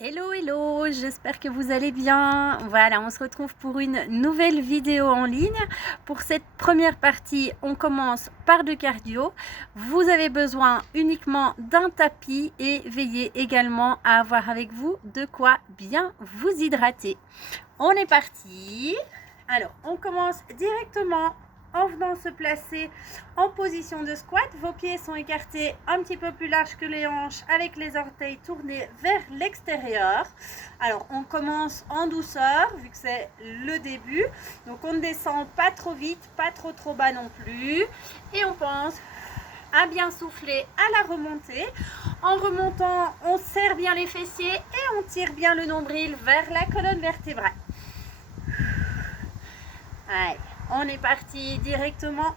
Hello, hello, j'espère que vous allez bien. Voilà, on se retrouve pour une nouvelle vidéo en ligne. Pour cette première partie, on commence par du cardio. Vous avez besoin uniquement d'un tapis et veillez également à avoir avec vous de quoi bien vous hydrater. On est parti. Alors, on commence directement en venant se placer en position de squat. Vos pieds sont écartés un petit peu plus larges que les hanches avec les orteils tournés vers l'extérieur. Alors, on commence en douceur vu que c'est le début. Donc, on ne descend pas trop vite, pas trop bas non plus. Et on pense à bien souffler à la remontée. En remontant, on serre bien les fessiers et on tire bien le nombril vers la colonne vertébrale. Allez, on est parti directement.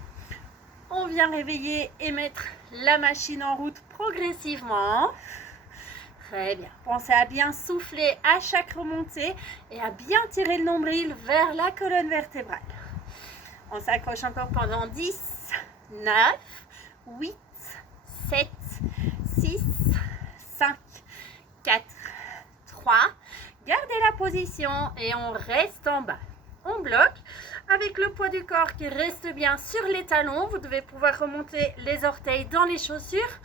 On vient réveiller et mettre la machine en route progressivement. Très bien. Pensez à bien souffler à chaque remontée et à bien tirer le nombril vers la colonne vertébrale. On s'accroche encore pendant 10, 9, 8, 7, 6, 5, 4, 3. Gardez la position et on reste en bas. On bloque avec le poids du corps qui reste bien sur les talons. Vous devez pouvoir remonter les orteils dans les chaussures.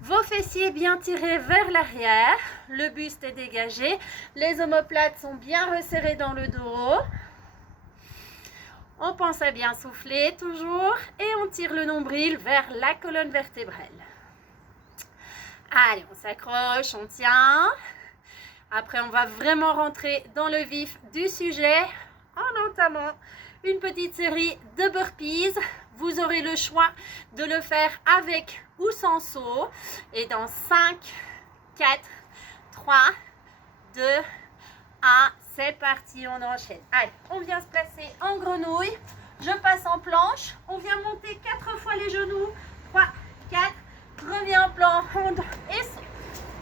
Vos fessiers bien tirés vers l'arrière. Le buste est dégagé. Les omoplates sont bien resserrées dans le dos. On pense à bien souffler toujours et on tire le nombril vers la colonne vertébrale. Allez, on s'accroche, on tient. Après, on va vraiment rentrer dans le vif du sujet en entamant une petite série de burpees. Vous aurez le choix de le faire avec ou sans saut. Et dans 5, 4, 3, 2, 1, c'est parti, on enchaîne. Allez, on vient se placer en grenouille. Je passe en planche. On vient monter 4 fois les genoux. 3, 4, reviens en planche et saut.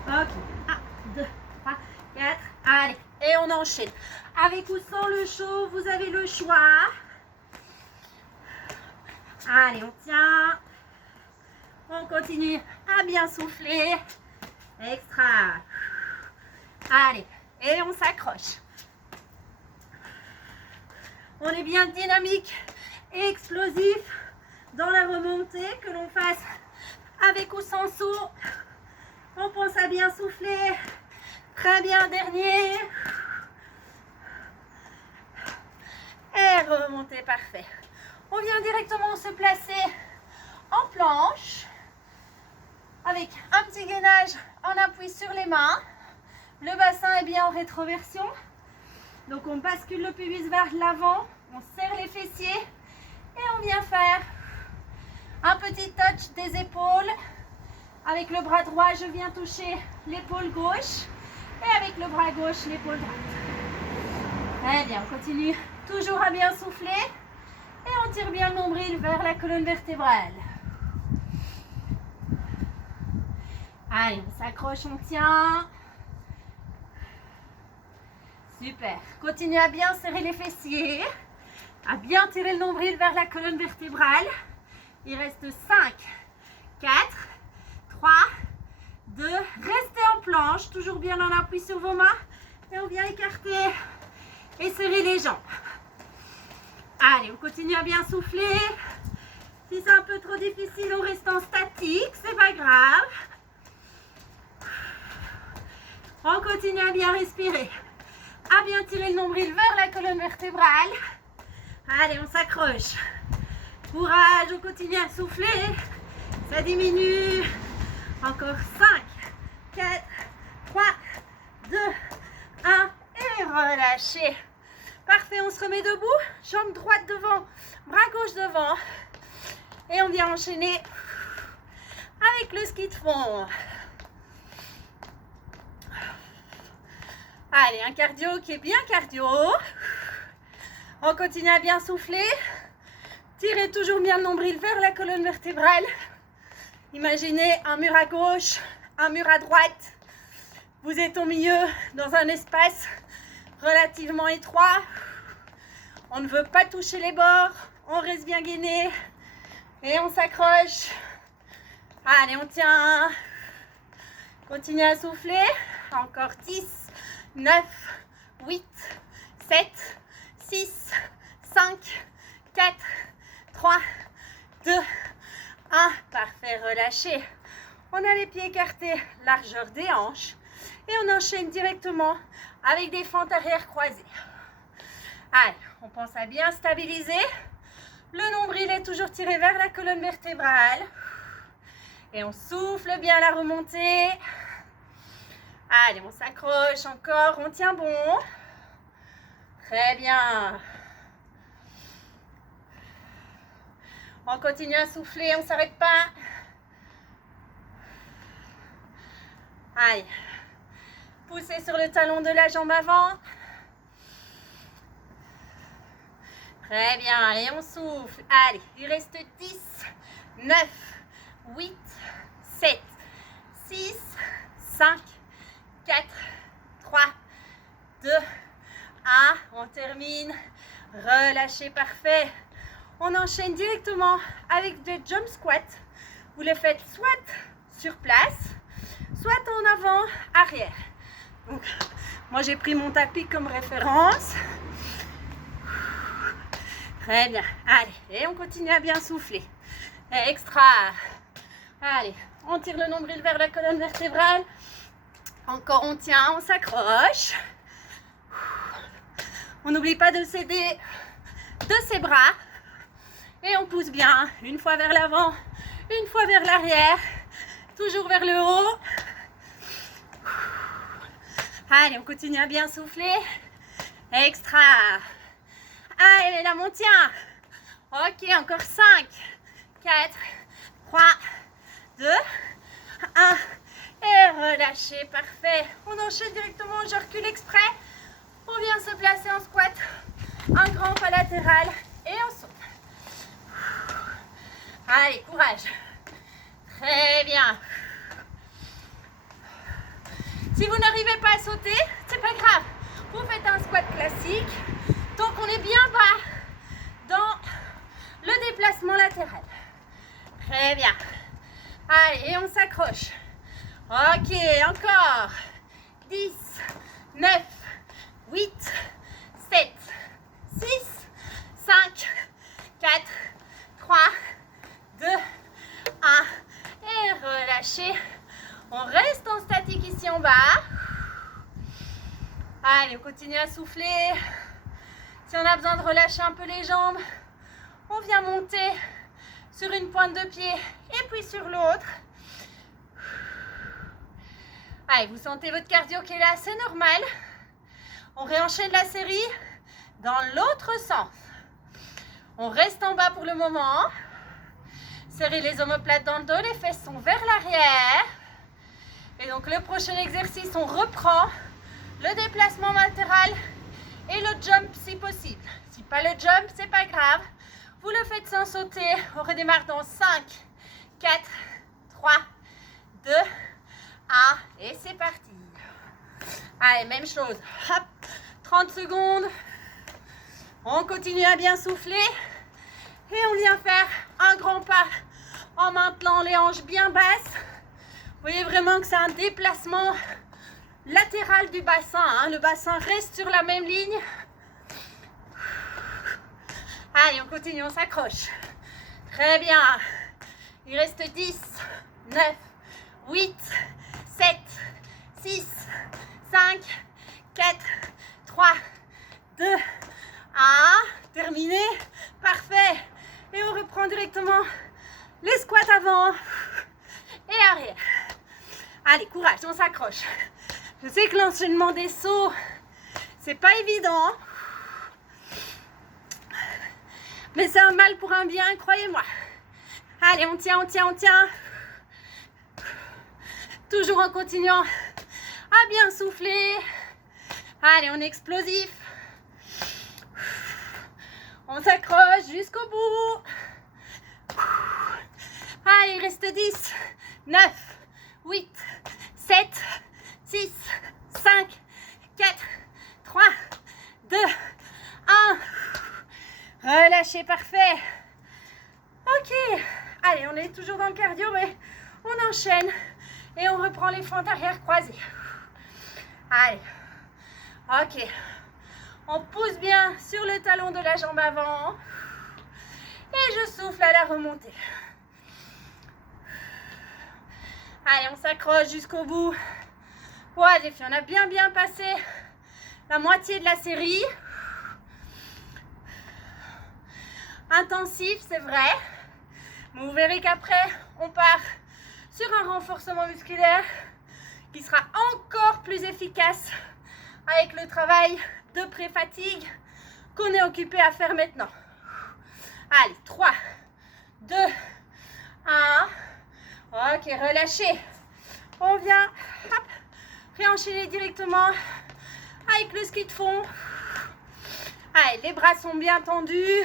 Ok, 1, 2, 3, 4, allez, et on enchaîne. Avec ou sans le chaud, vous avez le choix. Allez, on tient. On continue à bien souffler. Extra. Allez, et on s'accroche. On est bien dynamique et explosif dans la remontée, que l'on fasse avec ou sans saut. On pense à bien souffler. Très bien, dernier. Et remonter, parfait. On vient directement se placer en planche avec un petit gainage en appui sur les mains. Le bassin est bien en rétroversion. Donc on bascule le pubis vers l'avant, on serre les fessiers et on vient faire un petit touch des épaules. Avec le bras droit, je viens toucher l'épaule gauche et avec le bras gauche, l'épaule droite. Très bien, on continue toujours à bien souffler et on tire bien le nombril vers la colonne vertébrale. Allez, on s'accroche, on tient. Super. Continuez à bien serrer les fessiers, à bien tirer le nombril vers la colonne vertébrale. Il reste 5, 4, 3, 2. Restez en planche, toujours bien en appui sur vos mains. Et on vient écarter et serrer les jambes. Allez, on continue à bien souffler. Si c'est un peu trop difficile, on reste en statique, c'est pas grave. On continue à bien respirer, à bien tirer le nombril vers la colonne vertébrale. Allez, on s'accroche. Courage, on continue à souffler. Ça diminue. Encore 5, 4, 3, 2, 1. Et relâchez. Parfait, on se remet debout. Jambe droite devant, bras gauche devant. Et on vient enchaîner avec le ski de fond. Allez, un cardio qui est bien cardio. On continue à bien souffler. Tirez toujours bien le nombril vers la colonne vertébrale. Imaginez un mur à gauche, un mur à droite. Vous êtes au milieu dans un espace relativement étroit. On ne veut pas toucher les bords. On reste bien gainé. Et on s'accroche. Allez, on tient. Continuez à souffler. Encore 10, 9, 8, 7, 6, 5, 4, 3, 2, 1. Parfait, relâchez. On a les pieds écartés, largeur des hanches. Et on enchaîne directement avec des fentes arrière croisées. Allez, on pense à bien stabiliser. Le nombril est toujours tiré vers la colonne vertébrale. Et on souffle bien la remontée. Allez, on s'accroche encore, on tient bon. Très bien. On continue à souffler, on ne s'arrête pas. Allez. Poussez sur le talon de la jambe avant. Très bien, et on souffle. Allez, il reste 10, 9, 8, 7, 6, 5, 4, 3, 2, 1. On termine. Relâchez, parfait. On enchaîne directement avec des jump squats. Vous les faites soit sur place, soit en avant, arrière. Donc, moi j'ai pris mon tapis comme référence. Très bien. Allez, et on continue à bien souffler. Extra. Allez, on tire le nombril vers la colonne vertébrale. Encore on tient, on s'accroche. On n'oublie pas de s'aider de ses bras. Et on pousse bien, une fois vers l'avant, une fois vers l'arrière, toujours vers le haut. Allez, on continue à bien souffler. Extra. Allez, là, on tient. Ok, encore 5, 4, 3, 2, 1. Et relâchez, parfait. On enchaîne directement, je recule exprès. On vient se placer en squat. Un grand pas latéral et on saute. Allez, courage. Très bien. Si vous n'arrivez pas à sauter, c'est pas grave. Vous faites un squat classique. Donc on est bien bas dans le déplacement latéral. Très bien. Allez, et on s'accroche. Ok, encore. 10, 9, 8, 7, 6, 5, 4, 3, 2, 1. Et relâchez. On reste en statique ici en bas. Allez, on continue à souffler. Si on a besoin de relâcher un peu les jambes, on vient monter sur une pointe de pied et puis sur l'autre. Allez, vous sentez votre cardio qui est là, c'est normal. On réenchaîne la série dans l'autre sens. On reste en bas pour le moment. Serrez les omoplates dans le dos, les fesses sont vers l'arrière. Et donc le prochain exercice, on reprend le déplacement latéral et le jump si possible. Si pas le jump, c'est pas grave. Vous le faites sans sauter. On redémarre dans 5, 4, 3, 2, 1. Et c'est parti. Allez, même chose. Hop, 30 secondes. On continue à bien souffler. Et on vient faire un grand pas en maintenant les hanches bien basses. Vous voyez vraiment que c'est un déplacement latéral du bassin. Le bassin reste sur la même ligne. Allez, on continue, on s'accroche. Très bien. Il reste 10, 9, 8, 7, 6, 5, 4, 3, 2, 1. Terminé. Parfait. Et on reprend directement les squats avant et arrière. Allez, courage, on s'accroche. Je sais que l'enchaînement des sauts, c'est pas évident. Mais c'est un mal pour un bien, croyez-moi. Allez, on tient, on tient, on tient. Toujours en continuant à bien souffler. Allez, on est explosif. On s'accroche jusqu'au bout. Allez, il reste 10, 9, 8, 7, 6, 5, 4, 3, 2, 1. Relâchez, parfait. Ok. Allez, on est toujours dans le cardio, mais on enchaîne et on reprend les fentes arrière croisées. Allez, Ok. On pousse bien sur le talon de la jambe avant. Et je souffle à la remontée. Allez, on s'accroche jusqu'au bout. Ouais, les filles, on a bien passé la moitié de la série. Intensif, c'est vrai. Mais vous verrez qu'après, on part sur un renforcement musculaire qui sera encore plus efficace avec le travail de pré-fatigue qu'on est occupé à faire maintenant. Allez, 3, 2, 1. Ok, relâchez. On vient hop, réenchaîner directement avec le ski de fond. Allez, les bras sont bien tendus.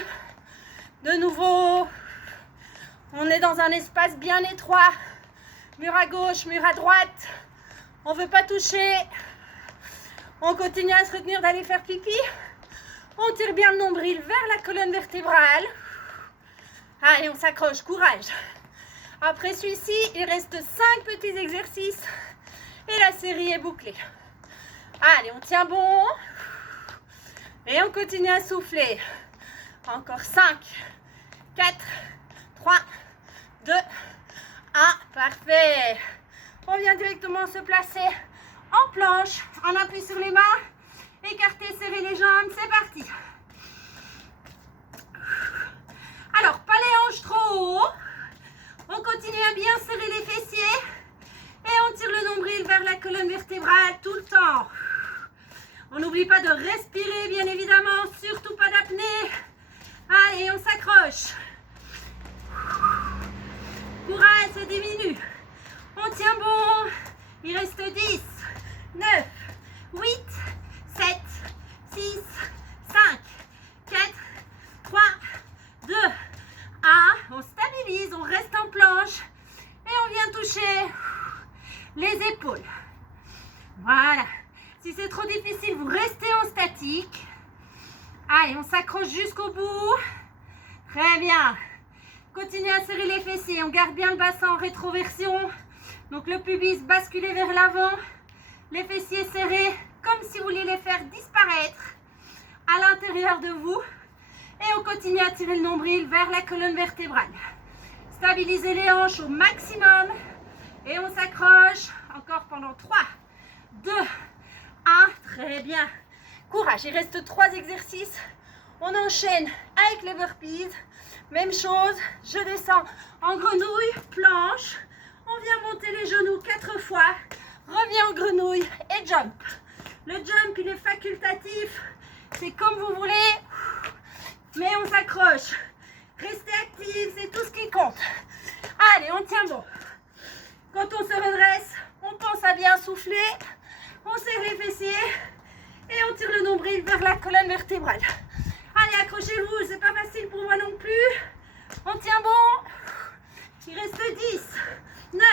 De nouveau, on est dans un espace bien étroit. Mur à gauche, mur à droite. On ne veut pas toucher. On continue à se retenir d'aller faire pipi. On tire bien le nombril vers la colonne vertébrale. Allez, on s'accroche, courage. Après celui-ci, il reste 5 petits exercices et la série est bouclée. Allez, on tient bon et on continue à souffler. Encore 5, 4, 3, 2, 1. Parfait. On vient directement se placer en planche, en appui sur les mains. Écartez, serrez les jambes, c'est parti. Alors, pas les hanches trop haut. On continue à bien serrer les fessiers. Et on tire le nombril vers la colonne vertébrale tout le temps. On n'oublie pas de respirer, bien évidemment. Surtout pas d'apnée. Allez, on s'accroche. Courage, ça diminue. On tient bon. Il reste 10, 9, 8, 7, 6, 5, 4, 3, 2, 1. On stabilise, on reste en planche. Et on vient toucher les épaules. Voilà. Si c'est trop difficile, vous restez en statique. Allez, on s'accroche jusqu'au bout. Très bien. Continuez à serrer les fessiers. On garde bien le bassin en rétroversion. Donc le pubis basculé vers l'avant. Les fessiers serrés comme si vous vouliez les faire disparaître à l'intérieur de vous. Et on continue à tirer le nombril vers la colonne vertébrale. Stabilisez les hanches au maximum. Et on s'accroche encore pendant 3, 2, 1. Très bien. Courage. Il reste 3 exercices. On enchaîne avec les burpees. Même chose. Je descends en grenouille, planche. On vient monter les genoux 4 fois. Reviens en grenouille et jump. Le jump, il est facultatif. C'est comme vous voulez. Mais on s'accroche. Restez actifs, c'est tout ce qui compte. Allez, on tient bon. Quand on se redresse, on pense à bien souffler. On serre les fessiers. Et on tire le nombril vers la colonne vertébrale. Allez, accrochez-vous, c'est pas facile pour moi non plus. On tient bon. Il reste 10, 9,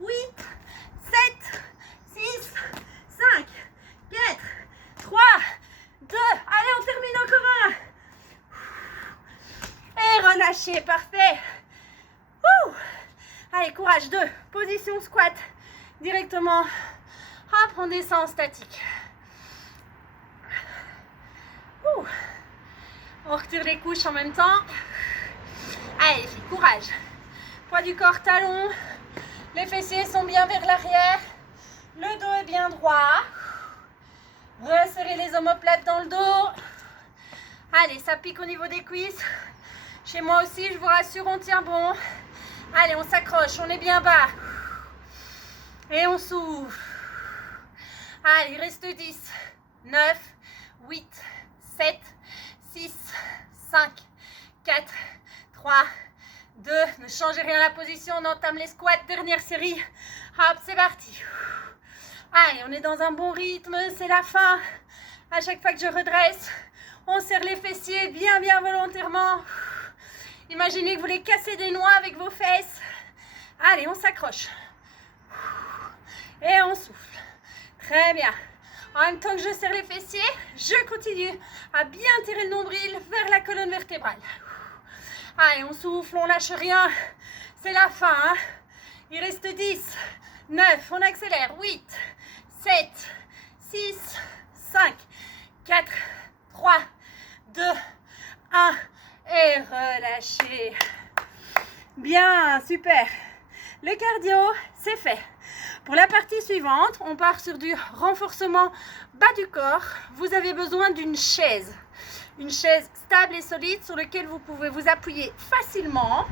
8, 7, 6, 5, 4, 3, 2. Allez, on termine encore un. Et relâchez, parfait. Ouh. Allez, courage, 2. Position squat. Directement. Hop, on descend en statique. Ouh. On retire les couches en même temps. Allez, courage. Poids du corps, talon. Les fessiers sont bien vers l'arrière. Le dos est bien droit. Resserrez les omoplates dans le dos. Allez, ça pique au niveau des cuisses. Chez moi aussi, je vous rassure, on tient bon. Allez, on s'accroche, on est bien bas. Et on souffle. Allez, il reste 10, 9, 8, 7, 6, 5, 4, 3, 2. Ne changez rien à la position, on entame les squats. Dernière série. Hop, c'est parti. Allez, on est dans un bon rythme, c'est la fin. À chaque fois que je redresse, on serre les fessiers bien volontairement. Imaginez que vous voulez casser des noix avec vos fesses. Allez, on s'accroche. Et on souffle. Très bien. En même temps que je serre les fessiers, je continue à bien tirer le nombril vers la colonne vertébrale. Allez, on souffle, on lâche rien. C'est la fin. Hein. Il reste 10, 9, on accélère. 8, 7, 6, 5, super. Le cardio, c'est fait. Pour la partie suivante, on part sur du renforcement bas du corps. Vous avez besoin d'une chaise. Une chaise stable et solide sur laquelle vous pouvez vous appuyer facilement.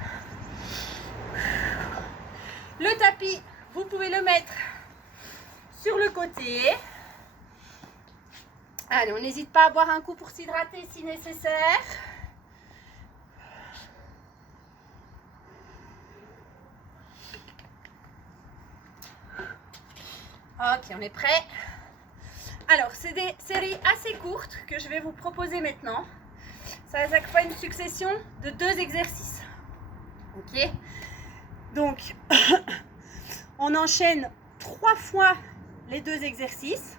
Le tapis, vous pouvez le mettre sur le côté. Allez, on n'hésite pas à boire un coup pour s'hydrater si nécessaire. Ok, on est prêt. Alors, c'est des séries assez courtes que je vais vous proposer maintenant. Ça va chaque fois une succession de 2 exercices. Ok. Donc, on enchaîne 3 fois les 2 exercices.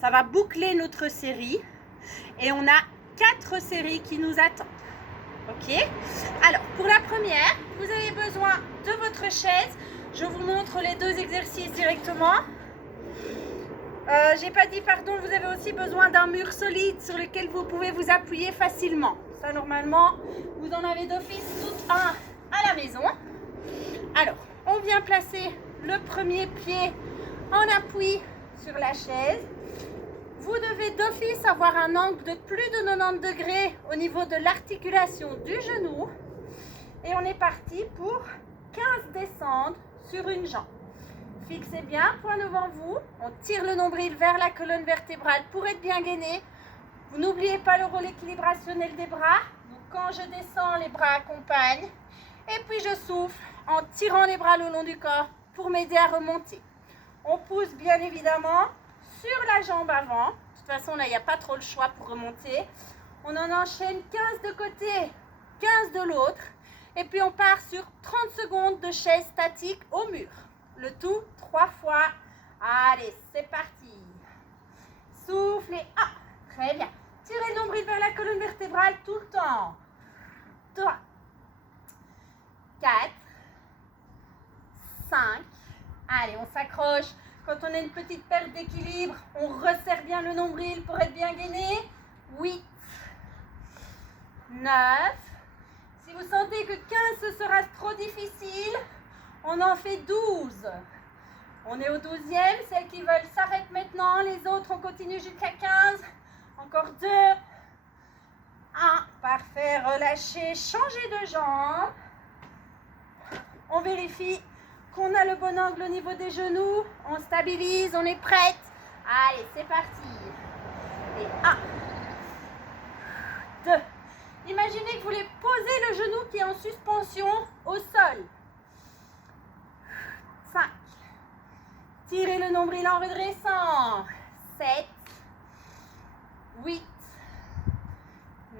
Ça va boucler notre série. Et on a 4 séries qui nous attendent. Ok. Alors, pour la première, vous avez besoin de votre chaise. Je vous montre les 2 exercices directement. J'ai pas dit pardon, vous avez aussi besoin d'un mur solide sur lequel vous pouvez vous appuyer facilement. Ça, normalement, vous en avez d'office tout un à la maison. Alors, on vient placer le premier pied en appui sur la chaise. Vous devez d'office avoir un angle de plus de 90 degrés au niveau de l'articulation du genou. Et on est parti pour 15 descentes sur une jambe. Fixez bien, point devant vous. On tire le nombril vers la colonne vertébrale pour être bien gainé. Vous n'oubliez pas le rôle équilibrationnel des bras. Donc quand je descends, les bras accompagnent. Et puis je souffle en tirant les bras le long du corps pour m'aider à remonter. On pousse bien évidemment sur la jambe avant. De toute façon, là, il n'y a pas trop le choix pour remonter. On en enchaîne 15 de côté, 15 de l'autre. Et puis on part sur 30 secondes de chaise statique au mur. Le tout 3 fois. Allez, c'est parti. Soufflez. Ah, très bien. Tirez le nombril vers la colonne vertébrale tout le temps. 3, 4, 5. Allez, on s'accroche. Quand on a une petite perte d'équilibre, on resserre bien le nombril pour être bien gainé. 8, 9. Si vous sentez que 15 ce sera trop difficile, on en fait 12. On est au 12e. Celles qui veulent s'arrêtent maintenant. Les autres, on continue jusqu'à 15. Encore 2. 1. Parfait. Relâchez. Changez de jambe. On vérifie qu'on a le bon angle au niveau des genoux. On stabilise. On est prête. Allez, c'est parti. Et 1. 2. Imaginez que vous voulez poser le genou qui est en suspension au sol. 5. Tirez le nombril en redressant. 7. 8.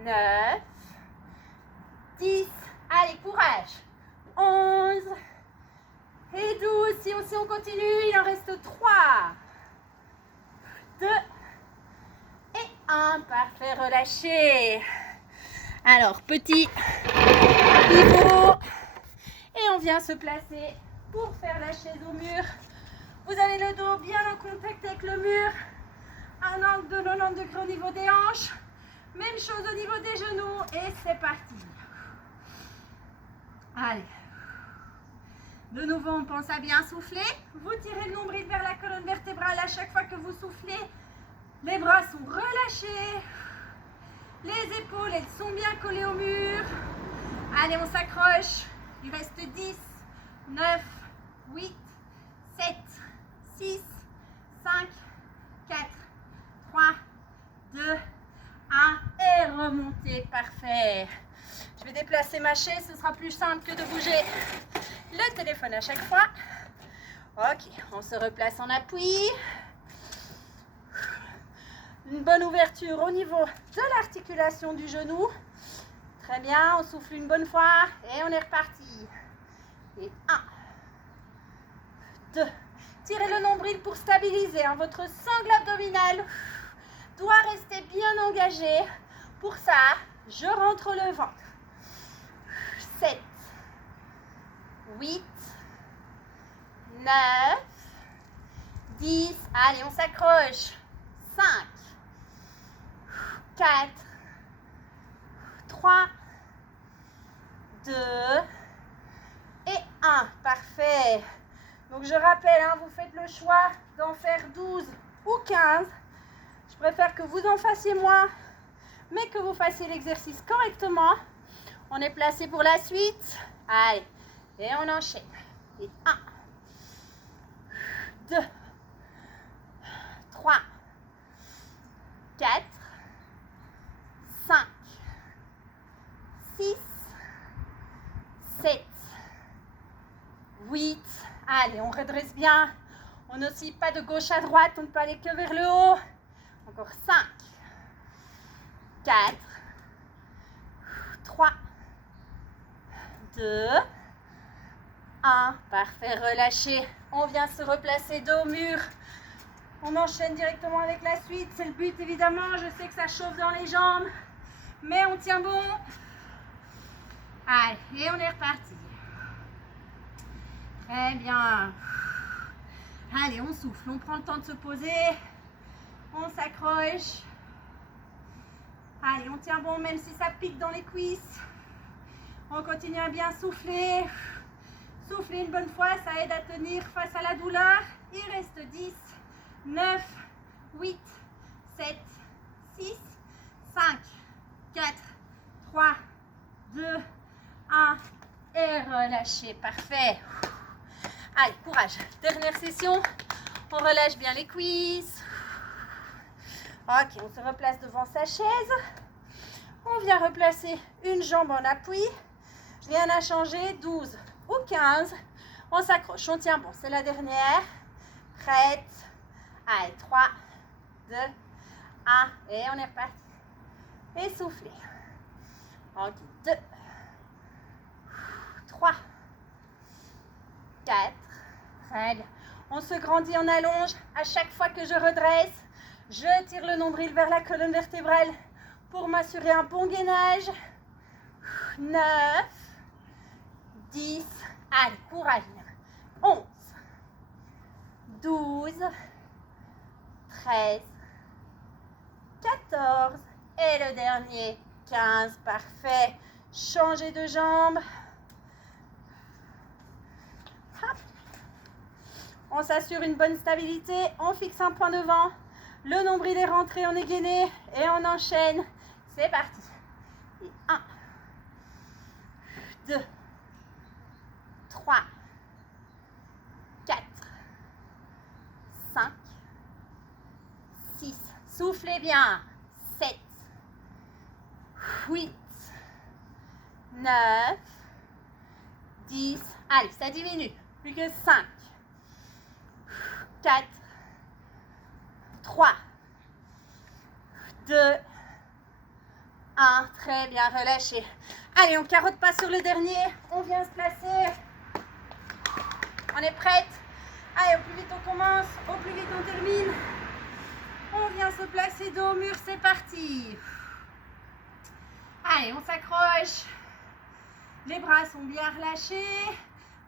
9. 10. Allez, courage. 11. Et 12. Si aussi on continue, il en reste 3. 2. Et 1. Parfait, relâchez. Alors, petit pivot. Et on vient se placer pour faire la chaise au mur. Vous avez le dos bien en contact avec le mur. Un angle de 90 degrés au niveau des hanches. Même chose au niveau des genoux. Et c'est parti. Allez. De nouveau, on pense à bien souffler. Vous tirez le nombril vers la colonne vertébrale à chaque fois que vous soufflez. Les bras sont relâchés. Les épaules, elles sont bien collées au mur. Allez, on s'accroche. Il reste 10, 9, 8, 7, 6, 5, 4, 3, 2, 1. Et remontez. Parfait. Je vais déplacer ma chaise. Ce sera plus simple que de bouger le téléphone à chaque fois. Ok, on se replace en appui. Une bonne ouverture au niveau de l'articulation du genou. Très bien, on souffle une bonne fois et on est reparti. Et 1, 2. Tirez le nombril pour stabiliser. Votre sangle abdominale doit rester bien engagé. Pour ça, je rentre le ventre. 7, 8, 9, 10. Allez, on s'accroche. 5, 4, 3, 2 et 1. Donc je rappelle, hein, vous faites le choix d'en faire 12 ou 15. Je préfère que vous en fassiez moins, mais que vous fassiez l'exercice correctement. On est placé pour la suite. Allez, et on enchaîne. Et 1, 2, 3, 4, 5, 6, 7, 8. Allez, on redresse bien. On n'oscille pas de gauche à droite. On ne peut aller que vers le haut. Encore 5, 4, 3, 2, 1. Parfait, relâchez. On vient se replacer dos au mur. On enchaîne directement avec la suite. C'est le but, évidemment. Je sais que ça chauffe dans les jambes, mais on tient bon. Allez, et on est reparti. Très bien. Allez, on souffle. On prend le temps de se poser. On s'accroche. Allez, on tient bon même si ça pique dans les cuisses. On continue à bien souffler. Soufflez une bonne fois, ça aide à tenir face à la douleur. Il reste 10, 9, 8, 7, 6, 5, 4, 3, 2, 1. Et relâchez. Parfait. Allez, courage. Dernière session. On relâche bien les cuisses. Ok, on se replace devant sa chaise. On vient replacer une jambe en appui. Rien n'a changé. 12 ou 15. On s'accroche, on tient bon. C'est la dernière. Prête. Allez, 3, 2, 1. Et on est reparti. Et soufflez. Ok, 2, 3, 4. Très bien. On se grandit en allonge. À chaque fois que je redresse, je tire le nombril vers la colonne vertébrale pour m'assurer un bon gainage. 9, 10, allez, courage. 11, 12, 13, 14 et le dernier, 15. Parfait. Changez de jambe. Hop. On s'assure une bonne stabilité. On fixe un point devant. Le nombril est rentré, on est gainé et on enchaîne. C'est parti. Et 1, 2, 3, 4, 5, 6. Soufflez bien. 7, 8, 9, 10. Allez, ça diminue. Plus que 5, 4, 3, 2, 1. Très bien, relâchez. Allez, on carotte pas sur le dernier. On vient se placer. On est prête. Allez, au plus vite on commence, au plus vite on termine. On vient se placer dos au mur, c'est parti. Allez, on s'accroche. Les bras sont bien relâchés.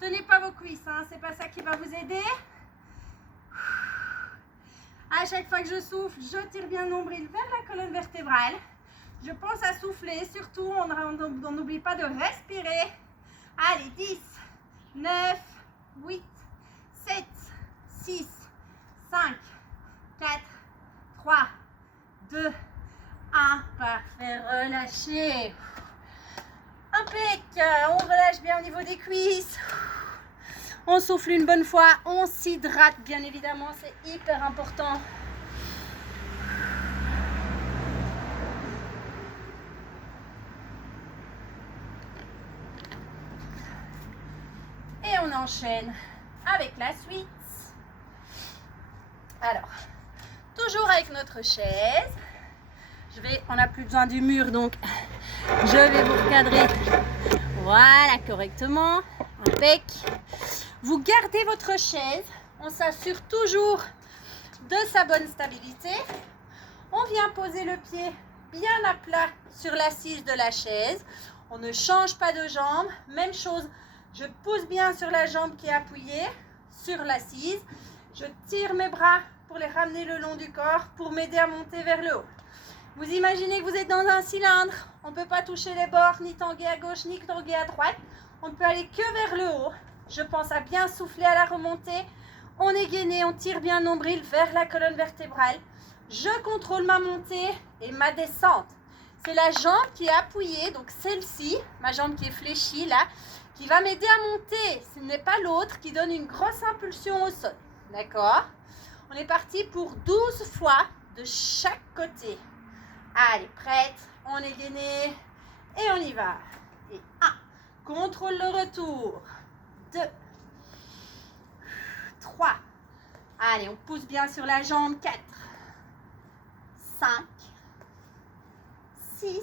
Tenez pas vos cuisses, hein, c'est pas ça qui va vous aider. À chaque fois que je souffle, je tire bien le nombril vers la colonne vertébrale. Je pense à souffler, surtout on n'oublie pas de respirer. Allez, 10, 9, 8, 7, 6, 5, 4, 3, 2, 1. Parfait, relâchez. Impec, on relâche bien au niveau des cuisses. On souffle une bonne fois, on s'hydrate bien évidemment, c'est hyper important. Et on enchaîne avec la suite. Alors, toujours avec notre chaise. On n'a plus besoin du mur, donc je vais vous recadrer. Voilà, correctement. Impec. Vous gardez votre chaise. On s'assure toujours de sa bonne stabilité. On vient poser le pied bien à plat sur l'assise de la chaise. On ne change pas de jambe. Même chose, je pousse bien sur la jambe qui est appuyée sur l'assise. Je tire mes bras pour les ramener le long du corps pour m'aider à monter vers le haut. Vous imaginez que vous êtes dans un cylindre. On ne peut pas toucher les bords, ni tanguer à gauche, ni tanguer à droite. On ne peut aller que vers le haut. Je pense à bien souffler à la remontée. On est gainé, on tire bien le nombril vers la colonne vertébrale. Je contrôle ma montée et ma descente. C'est la jambe qui est appuyée, donc celle-ci, ma jambe qui est fléchie là, qui va m'aider à monter. Ce n'est pas l'autre qui donne une grosse impulsion au sol. D'accord? On est parti pour 12 fois de chaque côté. Allez, prête, on est gainé et on y va. Et 1, contrôle le retour. 2, 3, allez, on pousse bien sur la jambe. 4, 5, 6,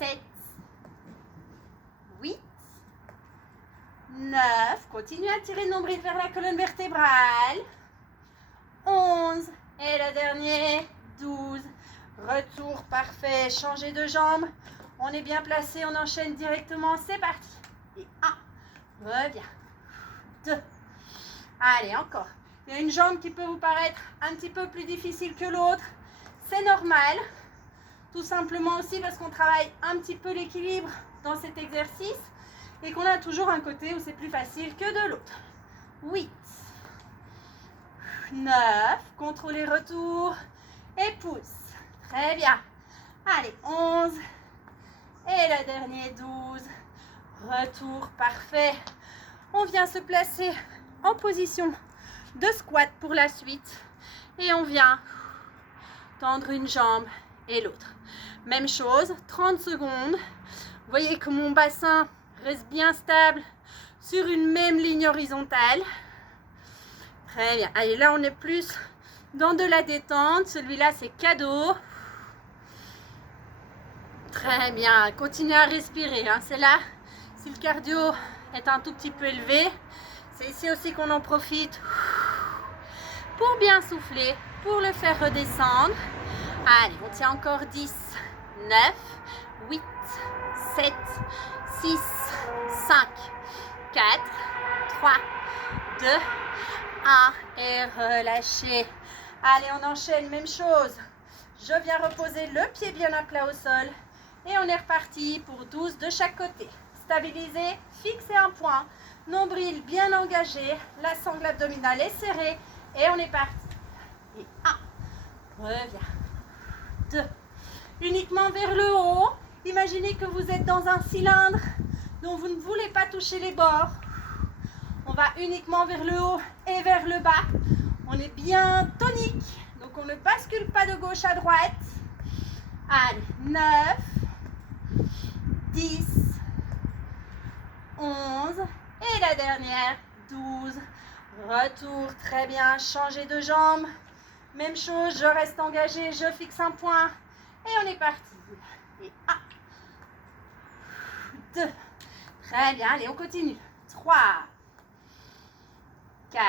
7, 8, 9, continue à tirer le nombril vers la colonne vertébrale. 11, et le dernier, 12. Retour parfait, changez de jambe. On est bien placé, on enchaîne directement, c'est parti. Et 1, reviens. 2, allez, encore. Il y a une jambe qui peut vous paraître un petit peu plus difficile que l'autre. C'est normal. Tout simplement aussi parce qu'on travaille un petit peu l'équilibre dans cet exercice et qu'on a toujours un côté où c'est plus facile que de l'autre. 8, 9, contrôlez retour et pousse. Très bien. Allez, 11 et le dernier 12. Retour parfait. On vient se placer en position de squat pour la suite et on vient tendre une jambe et l'autre. Même chose, 30 secondes. Vous voyez que mon bassin reste bien stable sur une même ligne horizontale. Très bien. Allez, là, on est plus dans de la détente. Celui-là, c'est cadeau. Très bien. Continuez à respirer. Hein. C'est là, si le cardio est un tout petit peu élevé, c'est ici aussi qu'on en profite pour bien souffler, pour le faire redescendre. Allez, on tient encore 10, 9, 8, 7, 6, 5, 4, 3, 2, 1 et relâchez. Allez, on enchaîne, même chose. Je viens reposer le pied bien à plat au sol et on est reparti pour 12 de chaque côté. Stabilisez, fixez un point, nombril bien engagé, la sangle abdominale est serrée et on est parti. Et 1, reviens. 2, uniquement vers le haut. Imaginez que vous êtes dans un cylindre dont vous ne voulez pas toucher les bords. On va uniquement vers le haut et vers le bas. On est bien tonique, donc on ne bascule pas de gauche à droite. Allez, 9, 10, 11 et la dernière, 12. Retour, très bien, changez de jambe. Même chose, je reste engagé, je fixe un point et on est parti. Et 1, 2, très bien, allez, on continue. 3, 4,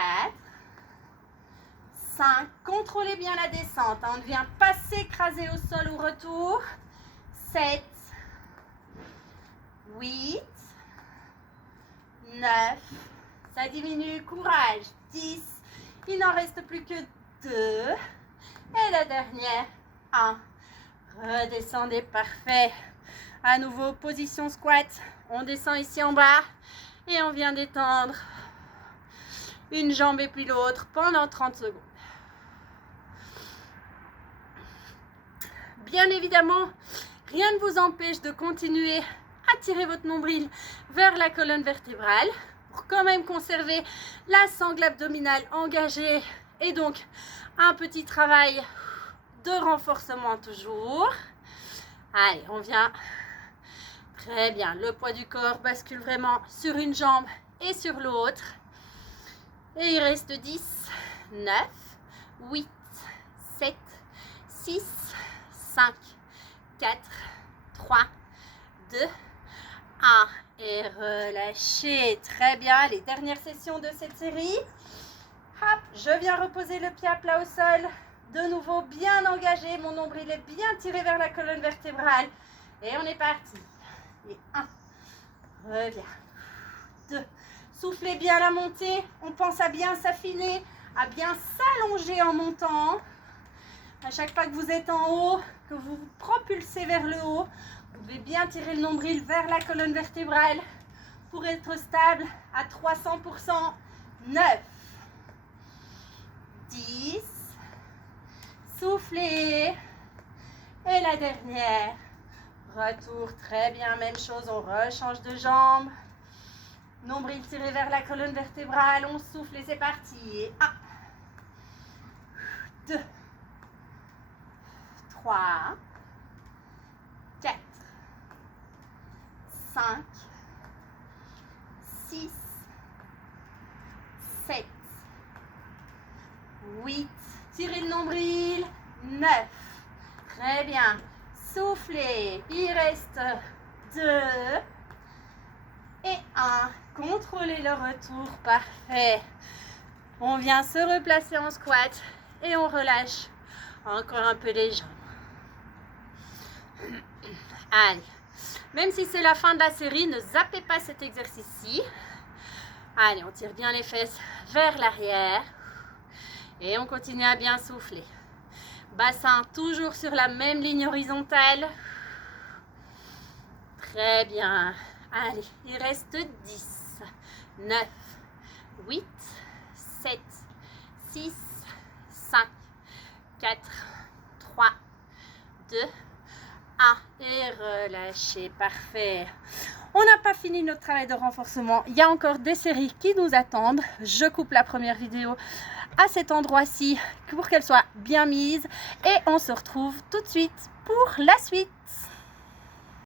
5, contrôlez bien la descente, hein. On ne vient pas s'écraser au sol au retour. 7, 8, 9, ça diminue, courage. 10, il n'en reste plus que 2. Et la dernière, 1. Redescendez, parfait. À nouveau, position squat. On descend ici en bas et on vient détendre une jambe et puis l'autre pendant 30 secondes. Bien évidemment, rien ne vous empêche de continuer à tirer votre nombril vers la colonne vertébrale pour quand même conserver la sangle abdominale engagée et donc un petit travail de renforcement toujours. Allez, on vient. Très bien, le poids du corps bascule vraiment sur une jambe et sur l'autre. Et il reste 10, 9, 8, 7, 6, 5, 4, 3, 2, 1. Et relâchez. Très bien, les dernières sessions de cette série. Hop, je viens reposer le pied à plat au sol. De nouveau bien engagé, mon nombril est bien tiré vers la colonne vertébrale. Et on est parti. Et 1, reviens. 2, soufflez bien la montée. On pense à bien s'affiner, à bien s'allonger en montant. À chaque fois que vous êtes en haut, que vous vous propulsez vers le haut, vous pouvez bien tirer le nombril vers la colonne vertébrale pour être stable à 300%. 9, 10, soufflez. Et la dernière, retour, très bien, même chose, on rechange de jambe. Nombril tiré vers la colonne vertébrale, on souffle et c'est parti. 1, 2, 3, 4, 5, 6, 7, 8, tirez le nombril, 9, très bien, soufflez, il reste 2 et 1, contrôlez le retour, parfait. On vient se replacer en squat et on relâche encore un peu les jambes. Allez, même si c'est la fin de la série, ne zappez pas cet exercice-ci. Allez, on tire bien les fesses vers l'arrière et on continue à bien souffler. Bassin toujours sur la même ligne horizontale. Très bien. Allez, il reste 10, 9, 8, 7, 6, 5, 4, 3, 2, 1 et relâchez, parfait. On n'a pas fini notre travail de renforcement, il y a encore des séries qui nous attendent. Je coupe la première vidéo à cet endroit-ci pour qu'elle soit bien mise et on se retrouve tout de suite pour la suite.